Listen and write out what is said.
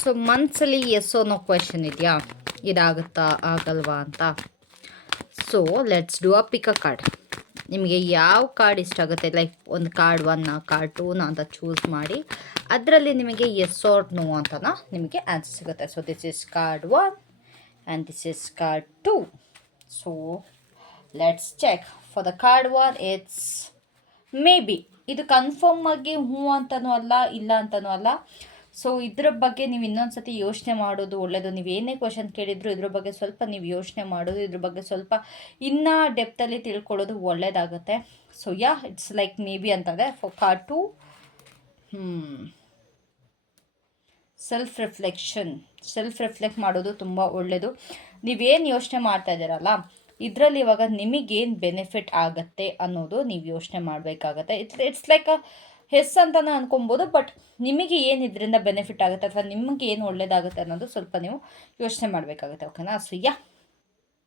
So ಮನ್ಸಲ್ಲಿ S no question ಇದೆಯಾ? ಇದಾಗುತ್ತಾ? ಆಗಲ್ವಾ ಅಂತ? So let's do a pick a card ನಿಮಗೆ ಯಾವ ಕಾರ್ಡ್ ಇಷ್ಟ ಆಗುತ್ತೆ? ಲೈಕ್ ಒಂದು ಕಾರ್ಡ್ ಒನ್ನ ಕಾರ್ಡ್ ಟೂನ ಅಂತ ಚೂಸ್ ಮಾಡಿ. ಅದರಲ್ಲಿ ನಿಮಗೆ ಎಸ್ ಆರ್ ನೋ ಅಂತನ ನಿಮಗೆ ಆನ್ಸರ್ ಸಿಗುತ್ತೆ. So this is card one and this is card two so let's check for the card one it's may be ಇದು ಕನ್ಫರ್ಮ್ ಆಗಿ ಹ್ಞೂ ಅಂತನೂ ಅಲ್ಲ, ಇಲ್ಲ ಅಂತನೂ ಅಲ್ಲ. ಸೊ ಇದ್ರ ಬಗ್ಗೆ ನೀವು ಇನ್ನೊಂದು ಸತಿ ಯೋಚನೆ ಮಾಡೋದು ಒಳ್ಳೆಯದು ನೀವು ಏನೇ ಕ್ವಶನ್ ಕೇಳಿದ್ರು ಇದ್ರ ಬಗ್ಗೆ ಸ್ವಲ್ಪ ನೀವು ಯೋಚನೆ ಮಾಡೋದು, ಇದ್ರ ಬಗ್ಗೆ ಸ್ವಲ್ಪ ಇನ್ನೂ ಡೆಪ್ತಲ್ಲಿ ತಿಳ್ಕೊಳ್ಳೋದು ಒಳ್ಳೆಯದಾಗುತ್ತೆ so ya it's like may be ಅಂತಂದರೆ card two self reflection self reflect ಮಾಡೋದು ತುಂಬ ಒಳ್ಳೆಯದು ನೀವೇನು ಯೋಚನೆ ಮಾಡ್ತಾ ಇದ್ದೀರಲ್ಲ, ಇದರಲ್ಲಿ ಇವಾಗ ನಿಮಗೇನು ಬೆನಿಫಿಟ್ ಆಗುತ್ತೆ ಅನ್ನೋದು ನೀವು ಯೋಚನೆ ಮಾಡಬೇಕಾಗತ್ತೆ. ಇಟ್ಸ್ ಇಟ್ಸ್ ಲೈಕ್ ಅ ಹೆಸ್ ಅಂತಲೂ ಅನ್ಕೊಬೋದು ಬಟ್ ನಿಮಗೆ ಏನು ಇದರಿಂದ ಬೆನಿಫಿಟ್ ಆಗುತ್ತೆ ಅಥವಾ ನಿಮಗೆ ಏನು ಒಳ್ಳೇದಾಗುತ್ತೆ ಅನ್ನೋದು ಸ್ವಲ್ಪ ನೀವು ಯೋಚನೆ ಮಾಡಬೇಕಾಗುತ್ತೆ ಓಕೆನಾ ಸೊ ಯಾ